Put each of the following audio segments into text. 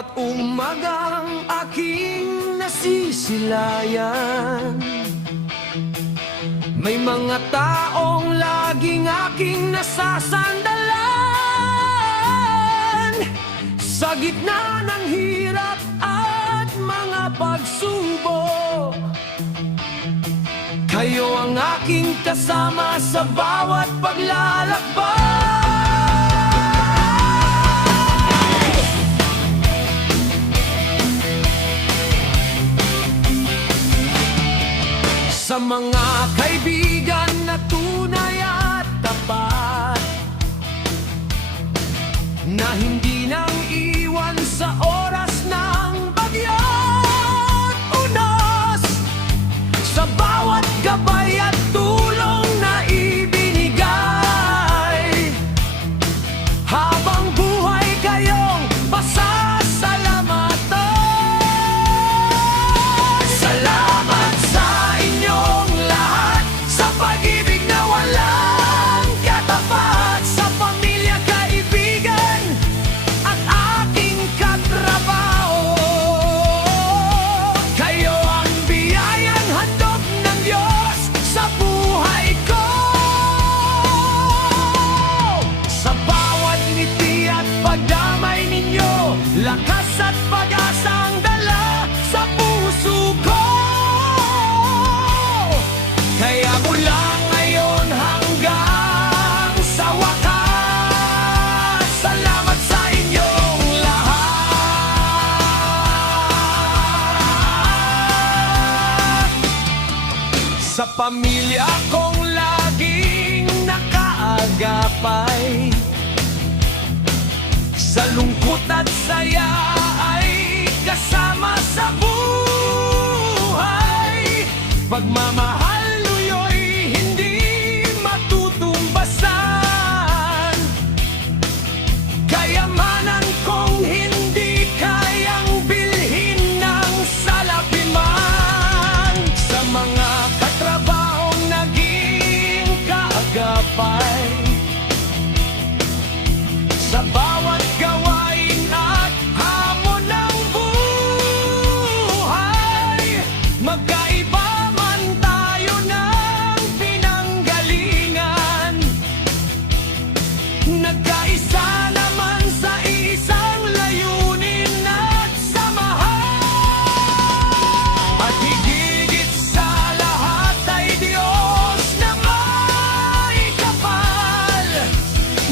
bawat umagang aking nasisilayan. May mga taong laging aking nasasandalan. Sa gitna ng hirap at mga pagsubok, kayo ang aking kasama sa bawat paglalakbay. Sa mga kaibigan na tunay at tapat, na hindi nang iwan sa oras ng bagyo't unos, sa bawat gabay at tulong na ibinigay, habang buhay kayong pasasalamatan. Salamat sa inyong lahat, sa pag-ibig na walang katapat, sa pamilya, kaibigan at aking katrabaho. Kayo ang biyayang handog ng Diyos sa buhay ko. Sa bawat ngiti at pagdamay ninyo, lakas at pag-asang dala sa puso ko. Kaya mula ngayon hanggang sa wakas, salamat sa inyong lahat. Sa pamilya kong laging nakaagapay, sa lungkot at saya ay kasama sa buhay. Pagmamahal niyo'y hindi matutumbasan, kayamanan kong hindi kayang bilhin ng salapiman. Sa mga katrabahong naging kaagapay, sa bawat gawain at hamon ng buhay, magkaiba man tayo ng pinanggalingan, nagkaisa naman sa isang layunin at samahan. At higit sa lahat ay Diyos na may kapal,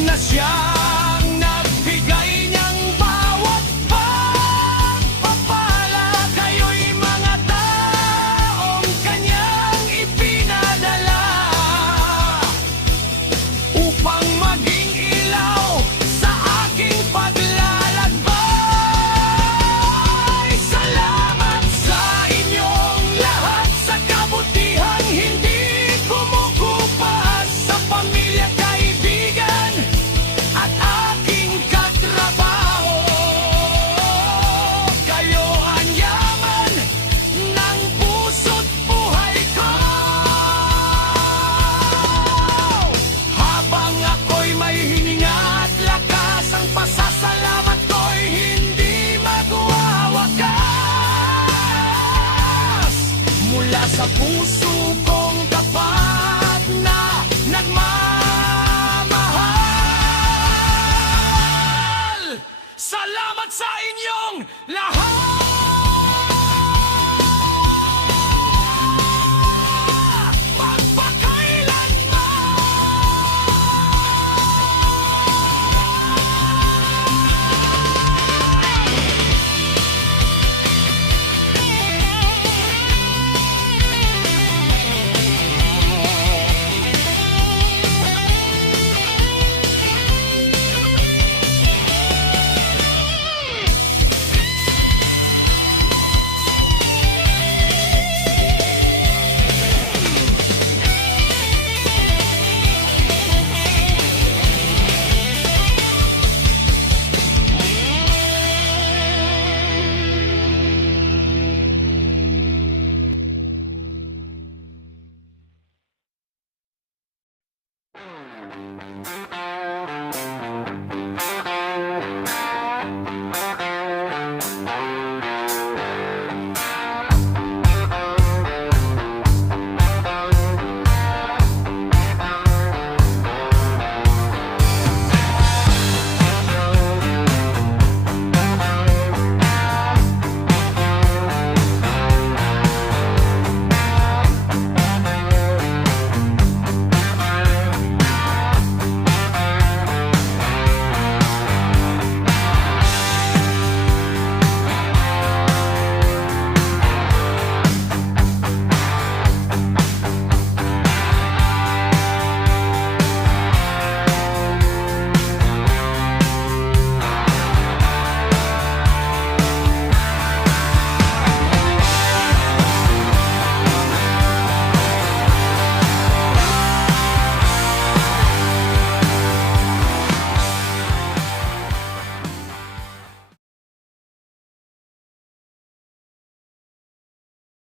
na siyang nagbigay niyang bawat pagpapala. Kayo'y mga taong kanyang ipinadala upang maging ilaw sa aking paglalakbay. Salamat sa inyong lahat, sa kabutihang hindi kumukupas, sa pamilya, kaibigan at aking katrabaho. Kayo ang yaman ng puso't buhay ko. Habang ako'y may hininga at lakas, ang pasasalamat ko'y hindi magwawakas. Mula sa puso kong tapat na nagmamahal, salamat sa inyong lahat.